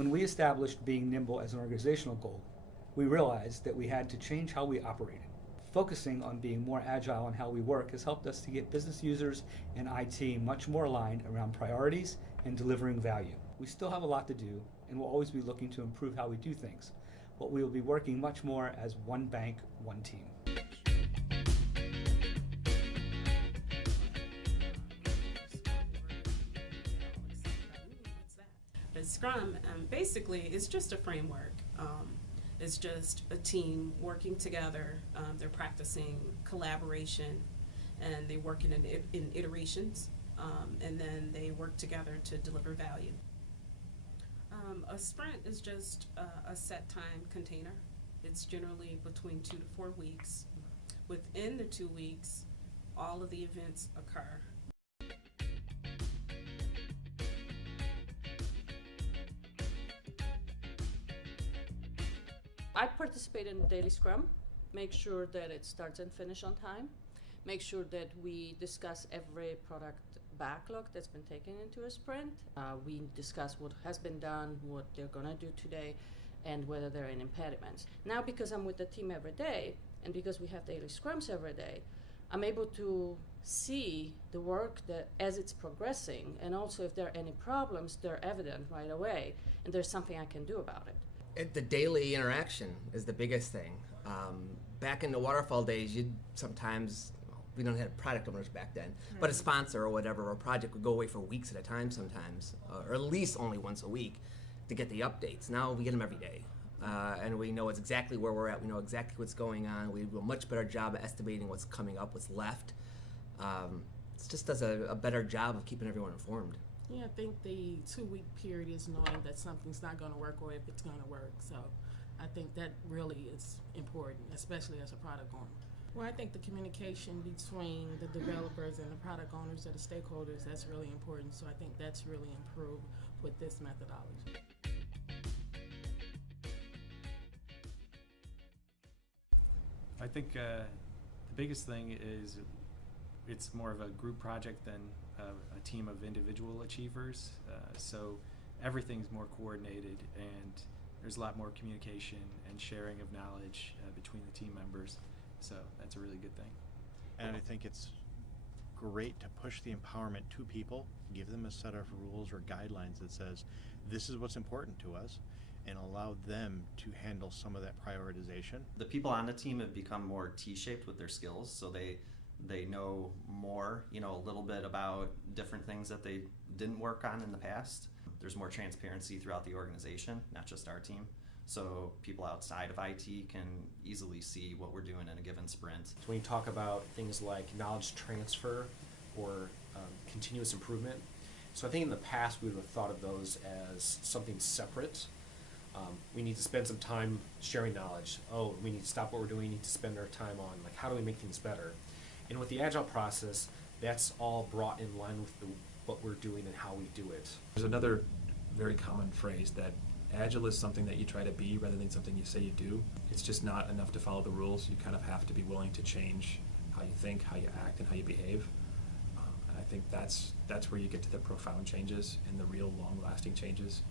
When we established being nimble as an organizational goal, we realized that we had to change how we operated. Focusing on being more agile in how we work has helped us to get business users and IT much more aligned around priorities and delivering value. We still have a lot to do and will always be looking to improve how we do things, but we will be working much more as one bank, one team. But Scrum basically is just a framework. It's just a team working together. They're practicing collaboration, and they work in iterations, and then they work together to deliver value. A sprint is just a set time container. It's generally between 2 to 4 weeks. Within the 2 weeks, all of the events occur. I participate in daily Scrum, make sure that it starts and finishes on time, make sure that we discuss every product backlog that's been taken into a sprint. We discuss what has been done, what they're going to do today, and whether there are any impediments. Now, because I'm with the team every day, and because we have daily Scrums every day, I'm able to see the work that as it's progressing, and also if there are any problems, they're evident right away, and there's something I can do about it. The daily interaction is the biggest thing. Back in the waterfall days, you'd sometimes, we don't have product owners back then, but a sponsor or whatever, or a project would go away for weeks at a time sometimes, or at least only once a week to get the updates. Now we get them every day, and we know exactly where we're at. We know exactly what's going on. We do a much better job of estimating what's coming up, what's left. It just does a better job of keeping everyone informed. Yeah, I think the 2-week period is knowing that something's not going to work or if it's going to work. So I think that really is important, especially as a product owner. Well, I think the communication between the developers and the product owners or the stakeholders, that's really important. So I think that's really improved with this methodology. I think the biggest thing is it's more of a group project than a team of individual achievers, so everything's more coordinated and there's a lot more communication and sharing of knowledge between the team members, so that's a really good thing. And I think it's great to push the empowerment to people, give them a set of rules or guidelines that says this is what's important to us, and allow them to handle some of that prioritization. The people on the team have become more T-shaped with their skills, so they know more, a little bit about different things that they didn't work on in the past. There's more transparency throughout the organization, not just our team. So people outside of IT can easily see what we're doing in a given sprint. So when you talk about things like knowledge transfer or continuous improvement, so I think in the past we would have thought of those as something separate. We need to spend some time sharing knowledge. Oh, we need to stop what we're doing, we need to spend our time on, like, how do we make things better? And with the Agile process, that's all brought in line with what we're doing and how we do it. There's another very common phrase that Agile is something that you try to be rather than something you say you do. It's just not enough to follow the rules. You kind of have to be willing to change how you think, how you act, and how you behave. And I think that's where you get to the profound changes and the real long-lasting changes.